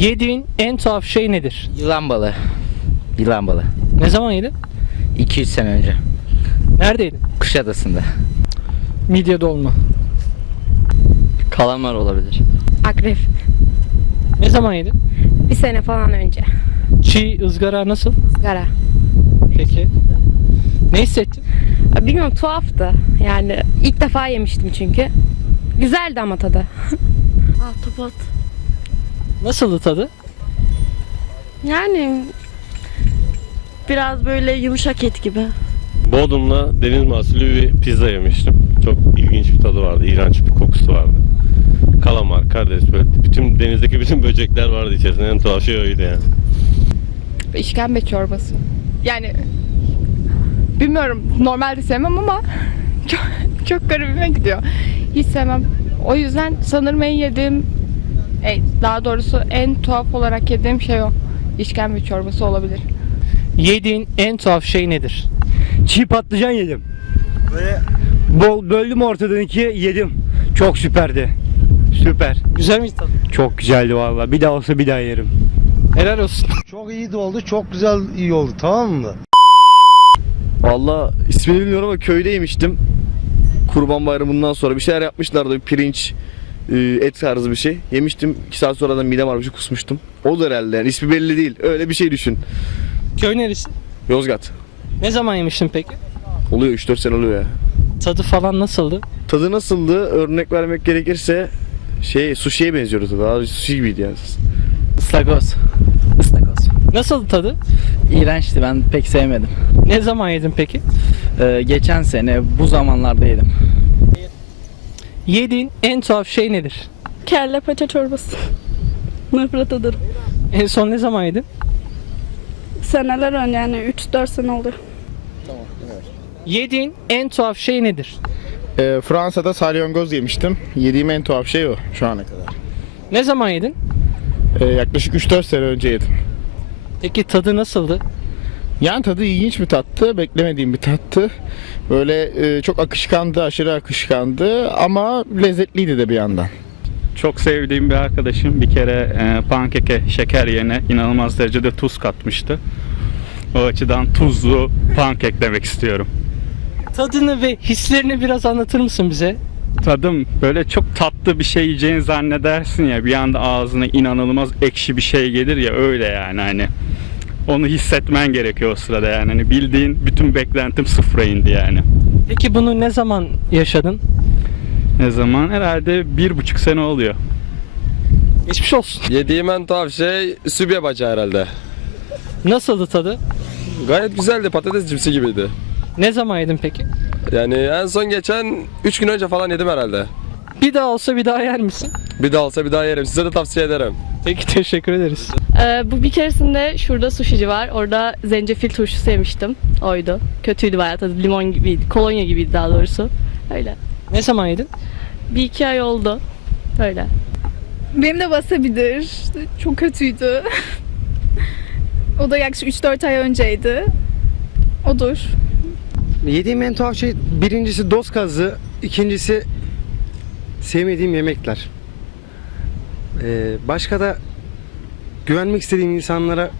Yediğin en tuhaf şey nedir? Yılan balığı. Yılan balığı. Ne zaman yedin? 200 sene önce. Neredeydin? Kuşadası'nda. Midye dolma. Kalamar olabilir. Akrep. Ne zaman yedin? Bir sene falan önce. Çiğ, ızgara nasıl? Gara. Peki. Ne hissettin? Bilmiyorum tuhaftı. Yani ilk defa yemiştim çünkü. Güzeldi ama tadı. Ahtapot. Nasıldı tadı? Yani biraz böyle yumuşak et gibi. Bodrum'da deniz mahsulü bir pizza yemiştim. Çok ilginç bir tadı vardı, iğrenç bir kokusu vardı. Kalamar, karides böyle bütün denizdeki bütün böcekler vardı içerisinde. En tuhaf şey oydu yani. İşkembe çorbası. Yani bilmiyorum normalde sevmem ama çok, çok garibime gidiyor. Hiç sevmem. O yüzden sanırım en yediğim e, daha doğrusu en tuhaf olarak yediğim şey o. İşkembe çorbası olabilir. Yediğin en tuhaf şey nedir? Çiğ patlıcan yedim. Böyle bol böldüm ortadan ikiye yedim. Çok süperdi. Süper. Güzel miydi tadı? Çok güzeldi vallahi. Bir daha olsa bir daha yerim. Helal olsun. Çok iyi de oldu, çok güzel iyi oldu tamam mı? Valla ismini bilmiyorum ama köyde yemiştim. Kurban bayramından sonra bir şeyler yapmışlardı. Bir pirinç, et tarzı bir şey. Yemiştim. 2 saat sonra da midem ağrımıştı kusmuştum. O da herhalde yani ismi belli değil. Öyle bir şey düşün. Köy neresi? Yozgat. Ne zaman yemiştin peki? Oluyor 3-4 sene oluyor ya. Tadı falan nasıldı? Tadı nasıldı? Örnek vermek gerekirse şey sushi'ye benziyordu tadı. Daha sushi gibiydi yani. Istakoz. Istakoz. Nasıldı tadı? İğrençti ben pek sevmedim. Ne zaman yedin peki? Ee, geçen sene bu zamanlarda yedim. Yediğin en tuhaf şey nedir? Kelle paça çorbası. Nefret ederim. En son ne zaman yedin? Seneler önce yani 3-4 sene oldu. Yediğin en tuhaf şey nedir? Ee, Fransa'da salyangoz yemiştim. Yediğim en tuhaf şey o şu ana kadar. Ne zaman yedin? Ee, yaklaşık 3-4 sene önce yedim. Peki tadı nasıldı? Yani tadı ilginç bir tattı. Beklemediğim bir tattı. Böyle e, çok akışkandı, aşırı akışkandı ama lezzetliydi de bir yandan. Çok sevdiğim bir arkadaşım bir kere e, pankeke şeker yerine inanılmaz derecede tuz katmıştı. O açıdan tuzlu pankek demek istiyorum. Tadını ve hislerini biraz anlatır mısın bize? Tadım böyle çok tatlı bir şey yiyeceğini zannedersin ya bir anda ağzına inanılmaz ekşi bir şey gelir ya öyle yani hani. Onu hissetmen gerekiyor o sırada yani. Hani bildiğin bütün beklentim sıfıra indi yani. Peki bunu ne zaman yaşadın? Ne zaman? Herhalde bir buçuk sene oluyor. Geçmiş olsun. Yediğim en tuhaf şey sübye bacağı herhalde. Nasıldı tadı? Gayet güzeldi, patates cipsi gibiydi. Ne zaman yedin peki? Yani en son geçen 3 gün önce falan yedim herhalde. Bir daha olsa bir daha yer misin? Bir daha olsa bir daha yerim. Size de tavsiye ederim. Peki teşekkür ederiz. Ee, bu bir keresinde şurada sushici var. Orada zencefil turşusu yemiştim. Oydu. Kötüydü bayağı tadı. Limon gibiydi. Kolonya gibiydi daha doğrusu. Öyle. Ne zaman yedin? Bir iki ay oldu. Öyle. Benim de wasabi'dir. Çok kötüydü. o da yaklaşık 3-4 ay önceydi. Odur. Yediğim en tuhaf şey birincisi doz kazı, ikincisi sevmediğim yemekler. Ee, başka da güvenmek istediğim insanlara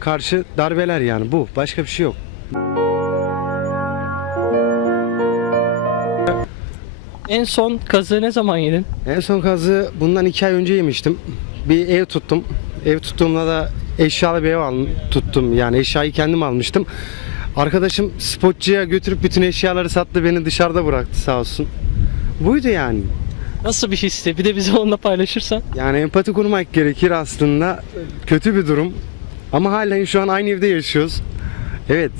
karşı darbeler yani bu. Başka bir şey yok. En son kazığı ne zaman yedin? En son kazı bundan iki ay önce yemiştim. Bir ev tuttum. Ev tuttuğumda da eşyalı bir ev aldım, tuttum. Yani eşyayı kendim almıştım. Arkadaşım spotçuya götürüp bütün eşyaları sattı. Beni dışarıda bıraktı sağ olsun. Buydu yani. Nasıl bir histi? Bir de bize onunla paylaşırsan. Yani empati kurmak gerekir aslında. Kötü bir durum. Ama halen şu an aynı evde yaşıyoruz. Evet.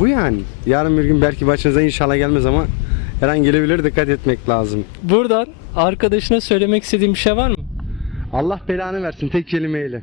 Bu yani. Yarın bir gün belki başınıza inşallah gelmez ama her an gelebilir dikkat etmek lazım. Buradan arkadaşına söylemek istediğin bir şey var mı? Allah belanı versin tek kelimeyle.